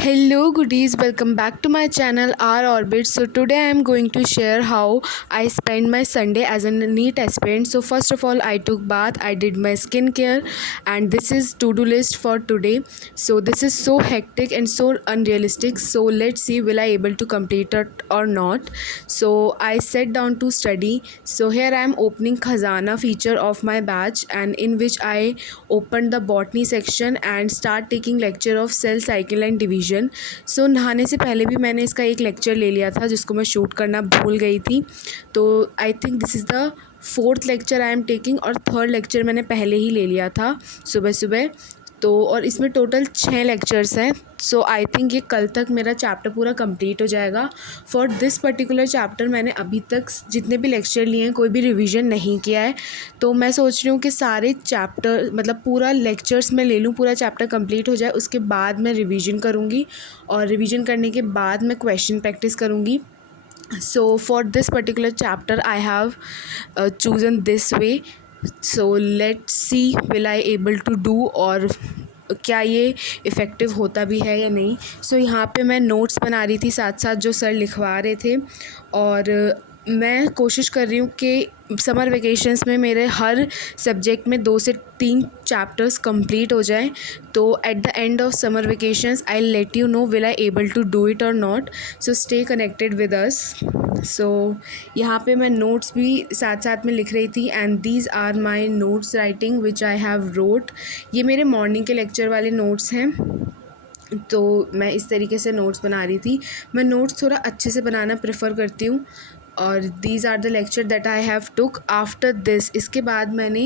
Hello goodies, welcome back to my channel R Orbit. So today I am going to share how I spend my Sunday as a NEET aspirant. So first of all, I took bath, I did my skincare, and this is to-do list for today. So this is so hectic and so unrealistic. So let's see will I able to complete it or not. So I sat down to study. So here I am opening Khazana feature of my batch, and in which I opened the botany section and start taking lecture of cell cycle and division. सो नहाने से पहले भी मैंने इसका एक lecture ले लिया था जिसको मैं शूट करना भूल गई थी। तो I think this is the fourth lecture I am taking, और थर्ड लेक्चर मैंने पहले ही ले लिया था सुबह सुबह। तो और इसमें टोटल 6 लेक्चर्स हैं। सो आई थिंक ये कल तक मेरा चैप्टर पूरा कंप्लीट हो जाएगा। फॉर दिस पर्टिकुलर चैप्टर मैंने अभी तक जितने भी लेक्चर लिए हैं कोई भी रिवीजन नहीं किया है। तो मैं सोच रही हूँ कि सारे चैप्टर मतलब पूरा लेक्चर्स मैं ले लूँ, पूरा चैप्टर कंप्लीट हो जाए, उसके बाद मैं रिवीजन करूँगी और रिवीजन करने के बाद मैं क्वेश्चन प्रैक्टिस करूँगी। So for this particular chapter I have chosen this way. So let's see will I able to do, और क्या ये इफ़ेक्टिव होता भी है या नहीं। सो यहाँ पे मैं नोट्स बना रही थी साथ साथ जो सर लिखवा रहे थे, और मैं कोशिश कर रही हूँ कि समर वेकेशंस में मेरे हर सब्जेक्ट में 2 से 3 चैप्टर्स कंप्लीट हो जाएं। तो at the end of summer vacations I let you know will I able to do it और not. So stay connected with us. So यहाँ पे मैं नोट्स भी साथ साथ में लिख रही थी, and these are my notes writing which I have wrote. ये मेरे मॉर्निंग के लेक्चर वाले नोट्स हैं। तो मैं इस तरीके से नोट्स बना रही थी। मैं नोट्स थोड़ा अच्छे से बनाना प्रेफर करती हूँ। और these are the lecture that I have took after this. इसके बाद मैंने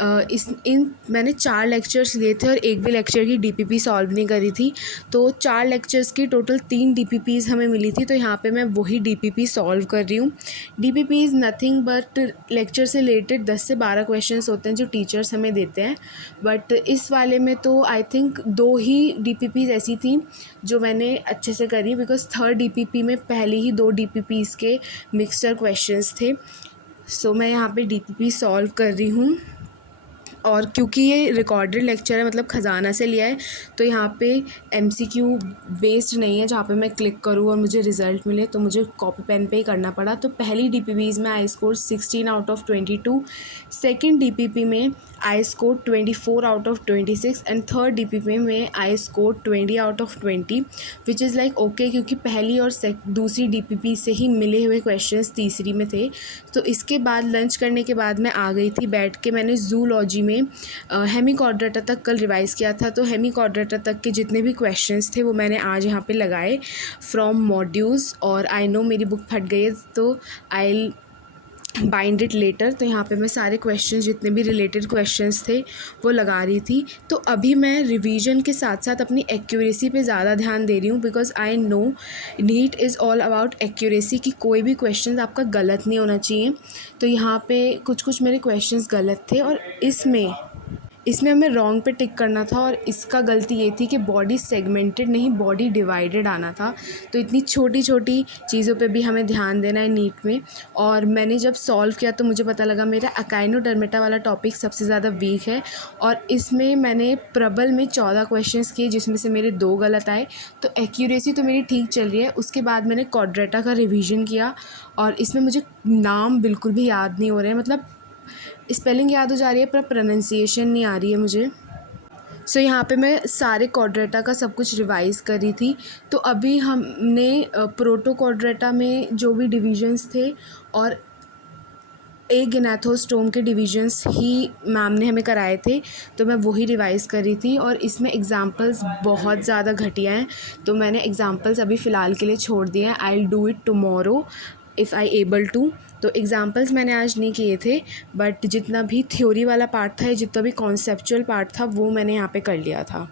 मैंने 4 लेक्चर्स लिए थे और एक भी लेक्चर की डीपीपी सॉल्व नहीं करी थी। तो 4 लेक्चर्स की टोटल 3 डीपीपीज़ हमें मिली थी। तो यहाँ पे मैं वही डीपीपी सॉल्व कर रही हूँ। DPP is nothing but lecture से रिलेटेड 10 से 12 क्वेश्चंस होते हैं जो टीचर्स हमें देते हैं। बट इस वाले में तो आई थिंक 2 ही डीपीपीज़ ऐसी थी जो मैंने अच्छे से करी, बिकॉज थर्ड डीपीपी में पहले ही 2 डीपीपीज़ के मिक्सचर क्वेश्चंस थे। सो मैं यहाँ पे डीपीपी सॉल्व कर रही हूँ, और क्योंकि ये रिकॉर्डेड लेक्चर है मतलब ख़जाना से लिया है, तो यहाँ पे एमसीक्यू बेस्ड नहीं है जहाँ पे मैं क्लिक करूँ और मुझे रिज़ल्ट मिले। तो मुझे कॉपी पेन पे ही करना पड़ा। तो पहली डीपीपीज़ में I score 16 out of 22, second DPP में I score 24 out of 26, and third DPP में I score 20 out of 20, which is like okay, क्योंकि पहली और दूसरी डीपीपी से ही मिले हुए क्वेश्चंस तीसरी में थे। तो इसके बाद लंच करने के बाद मैं आ गई थी बैठ के। मैंने जूलॉजी में हेमिकॉर्डेटा तक कल रिवाइज़ किया था। तो हेमिकॉर्डेटा तक के जितने भी क्वेश्चंस थे वो मैंने आज यहाँ पे लगाए फ्रॉम मॉड्यूल्स। और आई नो मेरी बुक फट गई है तो आई बाइंड इट लेटर। तो यहाँ पे मैं सारे क्वेश्चंस जितने भी रिलेटेड क्वेश्चंस थे वो लगा रही थी। तो अभी मैं रिवीजन के साथ साथ अपनी एक्यूरेसी पे ज़्यादा ध्यान दे रही हूँ, because I know NEET is all about accuracy, कि कोई भी क्वेश्चन आपका गलत नहीं होना चाहिए। तो यहाँ पे कुछ मेरे क्वेश्चंस गलत थे, और इसमें हमें रॉन्ग पे टिक करना था, और इसका गलती ये थी कि बॉडी सेगमेंटेड नहीं बॉडी डिवाइडेड आना था। तो इतनी छोटी छोटी चीज़ों पे भी हमें ध्यान देना है नीट में। और मैंने जब सॉल्व किया तो मुझे पता लगा मेरा अकाइनोडर्मेटा वाला टॉपिक सबसे ज़्यादा वीक है, और इसमें मैंने प्रबल में 14 क्वेश्चंस किए जिसमें से मेरे 2 गलत आए। तो एक्यूरेसी तो मेरी ठीक चल रही है। उसके बाद मैंने क्वाड्रेटा का रिवीजन किया, और इसमें मुझे नाम बिल्कुल भी याद नहीं हो रहे हैं। मतलब स्पेलिंग याद हो जा रही है पर प्रोनाउंसिएशन नहीं आ रही है मुझे। सो यहाँ पे मैं सारे क्वाड्रेटा का सब कुछ रिवाइज़ कर रही थी। तो अभी हमने प्रोटो क्वाड्रेटा में जो भी डिविजन्स थे और एक गिनाथोस्टोम के डिविजन्स ही मैम ने हमें कराए थे, तो मैं वही रिवाइज़ कर रही थी। और इसमें एग्ज़ाम्पल्स बहुत ज़्यादा घटिया हैं, तो मैंने एग्ज़ाम्पल्स अभी फ़िलहाल के लिए छोड़ दिए हैं। I will do it tomorrow if I able to. तो एग्ज़ाम्पल्स मैंने आज नहीं किए थे, बट जितना भी थ्योरी वाला पार्ट था, जितना भी कॉन्सेप्चुअल पार्ट था, वो मैंने यहाँ पे कर लिया था।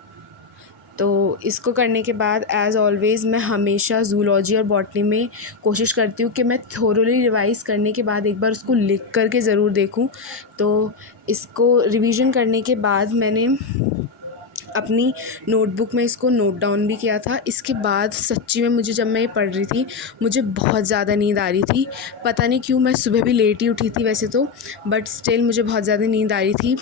तो इसको करने के बाद एज़ ऑलवेज़ मैं हमेशा जूलॉजी और बॉटनी में कोशिश करती हूँ कि मैं थोरोली रिवाइज़ करने के बाद एक बार उसको लिख कर के ज़रूर देखूँ। तो इसको रिवीजन करने के बाद मैंने अपनी नोटबुक में इसको नोट डाउन भी किया था। इसके बाद सच्ची में मुझे जब मैं ये पढ़ रही थी मुझे बहुत ज़्यादा नींद आ रही थी। पता नहीं क्यों, मैं सुबह भी लेट ही उठी थी वैसे तो, बट स्टिल मुझे बहुत ज़्यादा नींद आ रही थी।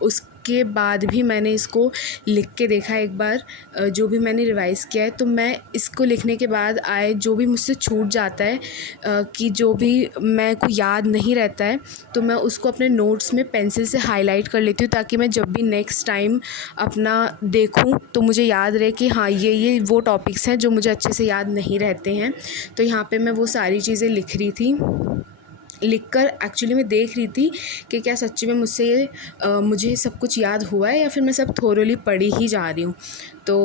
उस उसके बाद भी मैंने इसको लिख के देखा एक बार, जो भी मैंने रिवाइज़ किया है। तो मैं इसको लिखने के बाद जो भी मुझसे छूट जाता है, कि जो भी मैं को याद नहीं रहता है, तो मैं उसको अपने नोट्स में पेंसिल से हाईलाइट कर लेती हूँ, ताकि मैं जब भी नेक्स्ट टाइम अपना देखूँ तो मुझे याद रहे कि हाँ ये वो टॉपिक्स हैं जो मुझे अच्छे से याद नहीं रहते हैं। तो यहाँ पे मैं वो सारी चीज़ें लिख रही थी, लिखकर एक्चुअली मैं देख रही थी कि क्या सच्ची में मुझसे मुझे सब कुछ याद हुआ है या फिर मैं सब थोरोली पढ़ी ही जा रही हूँ। तो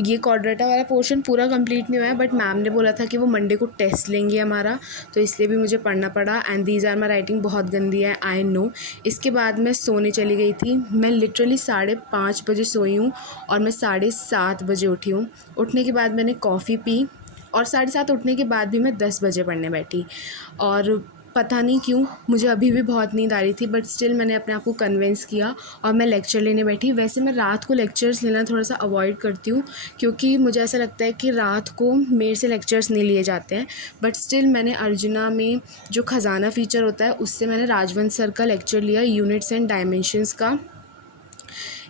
ये क्वाड्रेटा वाला पोर्शन पूरा कंप्लीट नहीं हुआ है, बट मैम ने बोला था कि वो मंडे को टेस्ट लेंगे हमारा, तो इसलिए भी मुझे पढ़ना पड़ा। And these are my writing बहुत गंदी है, आई नो। इसके बाद मैं सोने चली गई थी। मैं लिटरली 5:30 बजे सोई हूँ और मैं 7:30 बजे उठी हूँ। उठने के बाद मैंने कॉफ़ी पी और 7:30 उठने के बाद भी मैं 10 बजे पढ़ने बैठी। और पता नहीं क्यों मुझे अभी भी बहुत नींद आ रही थी, बट स्टिल मैंने अपने आप को कन्विंस किया और मैं लेक्चर लेने बैठी। वैसे मैं रात को लेक्चर्स लेना थोड़ा सा अवॉइड करती हूँ, क्योंकि मुझे ऐसा लगता है कि रात को मेरे से लेक्चर्स नहीं लिए जाते हैं। बट स्टिल मैंने अर्जुना में जो ख़जाना फ़ीचर होता है उससे मैंने राजवंश सर का लेक्चर लिया, यूनिट्स एंड डायमेंशंस का।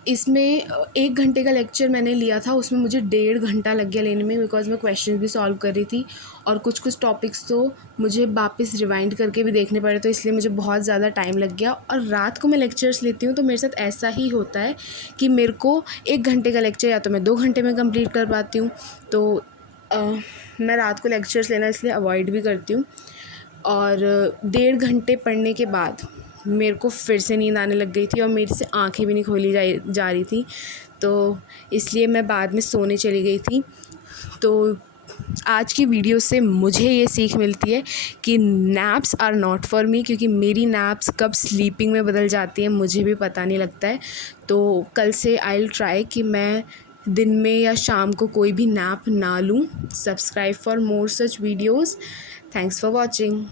इसमें 1 घंटे का लेक्चर मैंने लिया था, उसमें मुझे 1.5 घंटा लग गया लेने में, बिकॉज़ मैं क्वेश्चंस भी सॉल्व कर रही थी और कुछ टॉपिक्स तो मुझे वापस रिवाइंड करके भी देखने पड़े, तो इसलिए मुझे बहुत ज़्यादा टाइम लग गया। और रात को मैं लेक्चर्स लेती हूँ तो मेरे साथ ऐसा ही होता है कि मेरे को 1 घंटे का लेक्चर या तो मैं 2 घंटे में कंप्लीट कर पाती हूँ। तो मैं रात को लेक्चर्स लेना इसलिए अवॉइड भी करती हूँ। और 1.5 घंटे पढ़ने के बाद मेरे को फिर से नींद आने लग गई थी और मेरे से आँखें भी नहीं खोली जा रही थी, तो इसलिए मैं बाद में सोने चली गई थी। तो आज की वीडियो से मुझे ये सीख मिलती है कि naps are not for me, क्योंकि मेरी नैप्स कब स्लीपिंग में बदल जाती हैं मुझे भी पता नहीं लगता है। तो कल से आई विल ट्राई कि मैं दिन में या शाम को कोई भी नैप ना लूँ। Subscribe for more such videos. Thanks for watching.